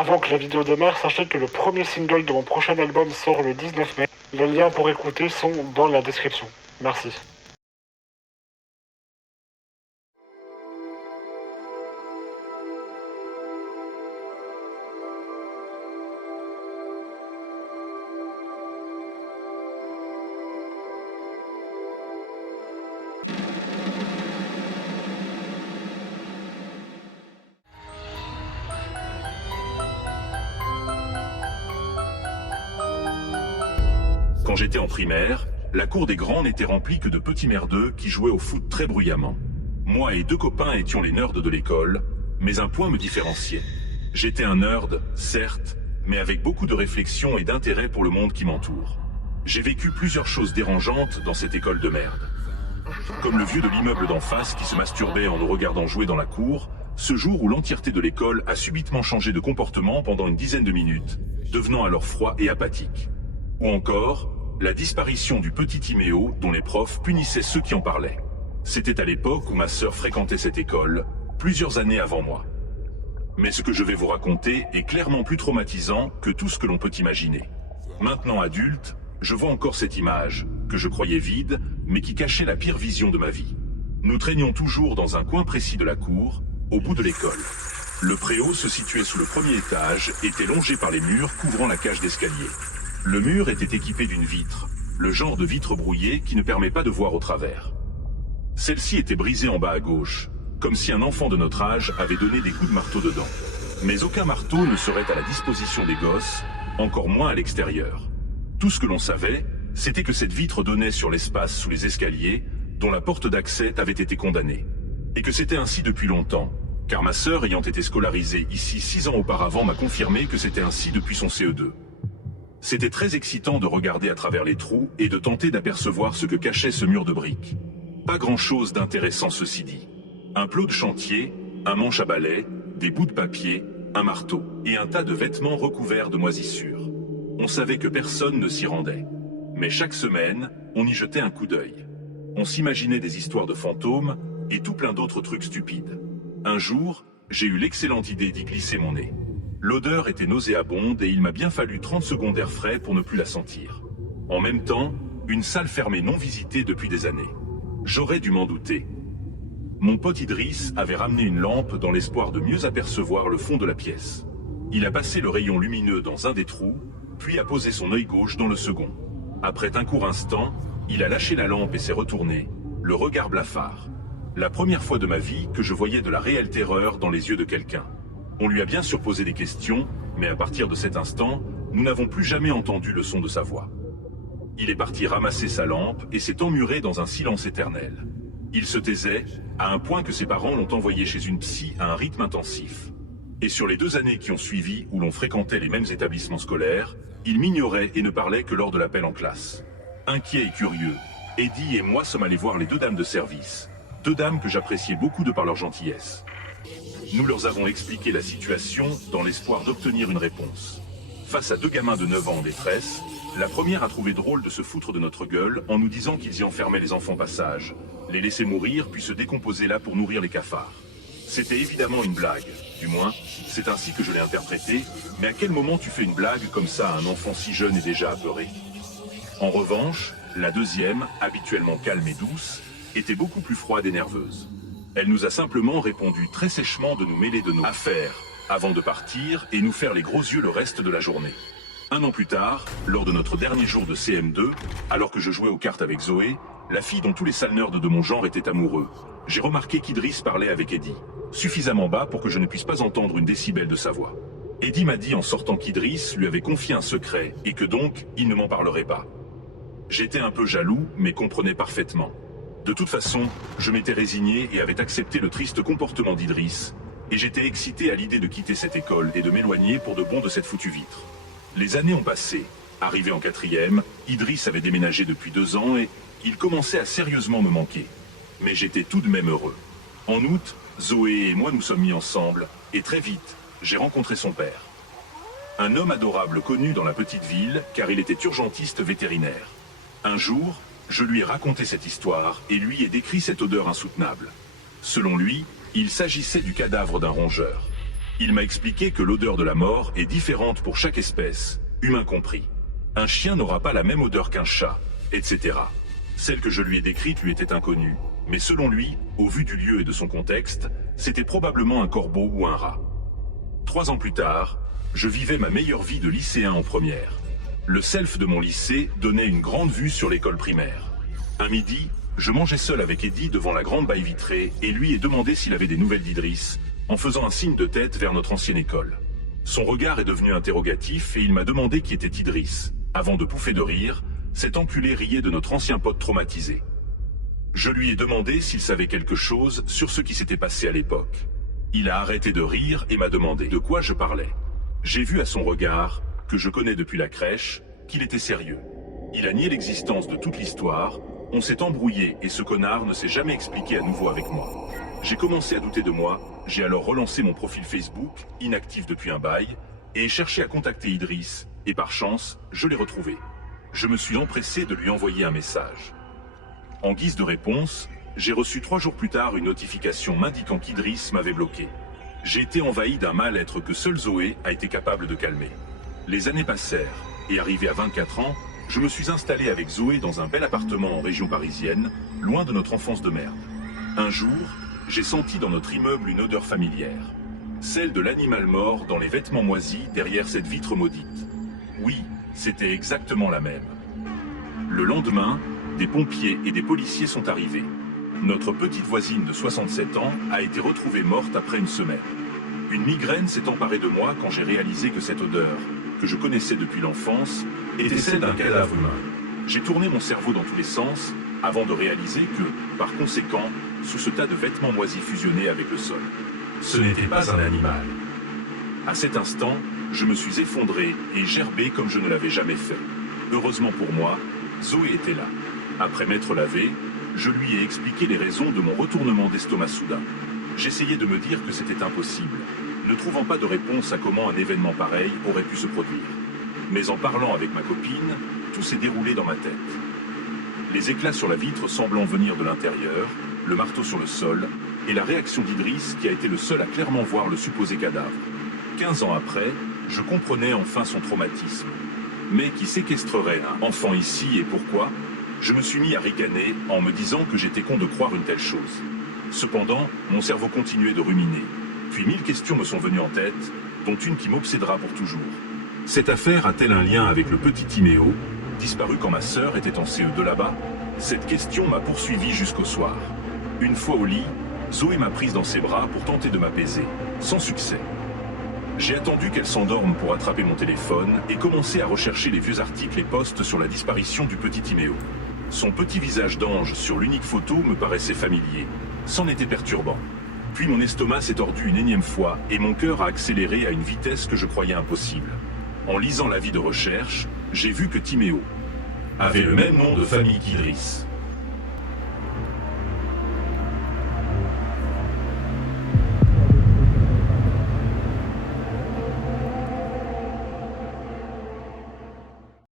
Avant que la vidéo démarre, sachez que le premier single de mon prochain album sort le 19 mai. Les liens pour écouter sont dans la description. Merci. Quand j'étais en primaire, la cour des grands n'était remplie que de petits merdeux qui jouaient au foot très bruyamment. Moi et deux copains étions les nerds de l'école, mais un point me différenciait. J'étais un nerd, certes, mais avec beaucoup de réflexion et d'intérêt pour le monde qui m'entoure. J'ai vécu plusieurs choses dérangeantes dans cette école de merde. Comme le vieux de l'immeuble d'en face qui se masturbait en nous regardant jouer dans la cour, ce jour où l'entièreté de l'école a subitement changé de comportement pendant une dizaine de minutes, devenant alors froid et apathique. Ou encore, la disparition du petit Timéo dont les profs punissaient ceux qui en parlaient. C'était à l'époque où ma sœur fréquentait cette école, plusieurs années avant moi. Mais ce que je vais vous raconter est clairement plus traumatisant que tout ce que l'on peut imaginer. Maintenant adulte, je vois encore cette image, que je croyais vide, mais qui cachait la pire vision de ma vie. Nous traînions toujours dans un coin précis de la cour, au bout de l'école. Le préau se situait sous le premier étage, était longé par les murs couvrant la cage d'escalier. Le mur était équipé d'une vitre, le genre de vitre brouillée qui ne permet pas de voir au travers. Celle-ci était brisée en bas à gauche, comme si un enfant de notre âge avait donné des coups de marteau dedans. Mais aucun marteau ne serait à la disposition des gosses, encore moins à l'extérieur. Tout ce que l'on savait, c'était que cette vitre donnait sur l'espace sous les escaliers, dont la porte d'accès avait été condamnée. Et que c'était ainsi depuis longtemps, car ma sœur ayant été scolarisée ici 6 ans auparavant m'a confirmé que c'était ainsi depuis son CE2. C'était très excitant de regarder à travers les trous et de tenter d'apercevoir ce que cachait ce mur de briques. Pas grand-chose d'intéressant ceci dit. Un plot de chantier, un manche à balai, des bouts de papier, un marteau et un tas de vêtements recouverts de moisissures. On savait que personne ne s'y rendait. Mais chaque semaine, on y jetait un coup d'œil. On s'imaginait des histoires de fantômes et tout plein d'autres trucs stupides. Un jour, j'ai eu l'excellente idée d'y glisser mon nez. L'odeur était nauséabonde et il m'a bien fallu 30 secondes d'air frais pour ne plus la sentir. En même temps, une salle fermée non visitée depuis des années. J'aurais dû m'en douter. Mon pote Idriss avait ramené une lampe dans l'espoir de mieux apercevoir le fond de la pièce. Il a passé le rayon lumineux dans un des trous, puis a posé son œil gauche dans le second. Après un court instant, il a lâché la lampe et s'est retourné, le regard blafard. La première fois de ma vie que je voyais de la réelle terreur dans les yeux de quelqu'un. On lui a bien sûr posé des questions, mais à partir de cet instant, nous n'avons plus jamais entendu le son de sa voix. Il est parti ramasser sa lampe et s'est emmuré dans un silence éternel. Il se taisait, à un point que ses parents l'ont envoyé chez une psy à un rythme intensif. Et sur les 2 années qui ont suivi, où l'on fréquentait les mêmes établissements scolaires, il m'ignorait et ne parlait que lors de l'appel en classe. Inquiet et curieux, Eddie et moi sommes allés voir les 2 dames de service. 2 dames que j'appréciais beaucoup de par leur gentillesse. Nous leur avons expliqué la situation dans l'espoir d'obtenir une réponse. Face à 2 gamins de 9 ans en détresse, la première a trouvé drôle de se foutre de notre gueule en nous disant qu'ils y enfermaient les enfants passage, les laissaient mourir puis se décomposer là pour nourrir les cafards. C'était évidemment une blague, du moins, c'est ainsi que je l'ai interprété, mais à quel moment tu fais une blague comme ça à un enfant si jeune et déjà apeuré? En revanche, la deuxième, habituellement calme et douce, était beaucoup plus froide et nerveuse. Elle nous a simplement répondu très sèchement de nous mêler de nos affaires, avant de partir et nous faire les gros yeux le reste de la journée. 1 an plus tard, lors de notre dernier jour de CM2, alors que je jouais aux cartes avec Zoé, la fille dont tous les sales nerds de mon genre étaient amoureux, j'ai remarqué qu'Idriss parlait avec Eddie, suffisamment bas pour que je ne puisse pas entendre une décibel de sa voix. Eddie m'a dit en sortant qu'Idriss lui avait confié un secret et que donc, il ne m'en parlerait pas. J'étais un peu jaloux, mais comprenais parfaitement. De toute façon, je m'étais résigné et avais accepté le triste comportement d'Idriss, et j'étais excité à l'idée de quitter cette école et de m'éloigner pour de bon de cette foutue vitre. Les années ont passé. Arrivé en 4e, Idriss avait déménagé depuis 2 ans et il commençait à sérieusement me manquer. Mais j'étais tout de même heureux. En août, Zoé et moi nous sommes mis ensemble, et très vite, j'ai rencontré son père. Un homme adorable connu dans la petite ville, car il était urgentiste vétérinaire. Un jour, je lui ai raconté cette histoire et lui ai décrit cette odeur insoutenable. Selon lui, il s'agissait du cadavre d'un rongeur. Il m'a expliqué que l'odeur de la mort est différente pour chaque espèce, humain compris. Un chien n'aura pas la même odeur qu'un chat, etc. Celle que je lui ai décrite lui était inconnue, mais selon lui, au vu du lieu et de son contexte, c'était probablement un corbeau ou un rat. 3 ans plus tard, je vivais ma meilleure vie de lycéen en première. Le self de mon lycée donnait une grande vue sur l'école primaire. Un midi, je mangeais seul avec Eddie devant la grande baille vitrée et lui ai demandé s'il avait des nouvelles d'Idriss, en faisant un signe de tête vers notre ancienne école. Son regard est devenu interrogatif et il m'a demandé qui était Idriss. Avant de pouffer de rire, cet enculé riait de notre ancien pote traumatisé. Je lui ai demandé s'il savait quelque chose sur ce qui s'était passé à l'époque. Il a arrêté de rire et m'a demandé de quoi je parlais. J'ai vu à son regard, que je connais depuis la crèche, qu'il était sérieux. Il a nié l'existence de toute l'histoire, on s'est embrouillé et ce connard ne s'est jamais expliqué à nouveau avec moi. J'ai commencé à douter de moi, j'ai alors relancé mon profil Facebook, inactif depuis un bail, et cherché à contacter Idriss, et par chance, je l'ai retrouvé. Je me suis empressé de lui envoyer un message. En guise de réponse, j'ai reçu 3 jours plus tard une notification m'indiquant qu'Idriss m'avait bloqué. J'ai été envahi d'un mal-être que seule Zoé a été capable de calmer. Les années passèrent, et arrivé à 24 ans, je me suis installé avec Zoé dans un bel appartement en région parisienne, loin de notre enfance de merde. Un jour, j'ai senti dans notre immeuble une odeur familière. Celle de l'animal mort dans les vêtements moisis derrière cette vitre maudite. Oui, c'était exactement la même. Le lendemain, des pompiers et des policiers sont arrivés. Notre petite voisine de 67 ans a été retrouvée morte après une semaine. Une migraine s'est emparée de moi quand j'ai réalisé que cette odeur, que je connaissais depuis l'enfance, était celle d'un cadavre humain. J'ai tourné mon cerveau dans tous les sens, avant de réaliser que, par conséquent, sous ce tas de vêtements moisis fusionnés avec le sol, ce n'était pas un animal. À cet instant, je me suis effondré et gerbé comme je ne l'avais jamais fait. Heureusement pour moi, Zoé était là. Après m'être lavé, je lui ai expliqué les raisons de mon retournement d'estomac soudain. J'essayais de me dire que c'était impossible, ne trouvant pas de réponse à comment un événement pareil aurait pu se produire. Mais en parlant avec ma copine, tout s'est déroulé dans ma tête. Les éclats sur la vitre semblant venir de l'intérieur, le marteau sur le sol, et la réaction d'Idriss qui a été le seul à clairement voir le supposé cadavre. 15 ans après, je comprenais enfin son traumatisme. Mais qui séquestrerait un enfant ici et pourquoi? Je me suis mis à ricaner en me disant que j'étais con de croire une telle chose. Cependant, mon cerveau continuait de ruminer. Puis 1000 questions me sont venues en tête, dont une qui m'obsédera pour toujours. Cette affaire a-t-elle un lien avec le petit Timéo, disparu quand ma sœur était en CE2 là-bas? Cette question m'a poursuivi jusqu'au soir. Une fois au lit, Zoé m'a prise dans ses bras pour tenter de m'apaiser, sans succès. J'ai attendu qu'elle s'endorme pour attraper mon téléphone et commencer à rechercher les vieux articles et posts sur la disparition du petit Timéo. Son petit visage d'ange sur l'unique photo me paraissait familier. C'en était perturbant. Puis mon estomac s'est tordu une énième fois et mon cœur a accéléré à une vitesse que je croyais impossible. En lisant l'avis de recherche, j'ai vu que Timéo avait le même nom de famille qu'Idriss.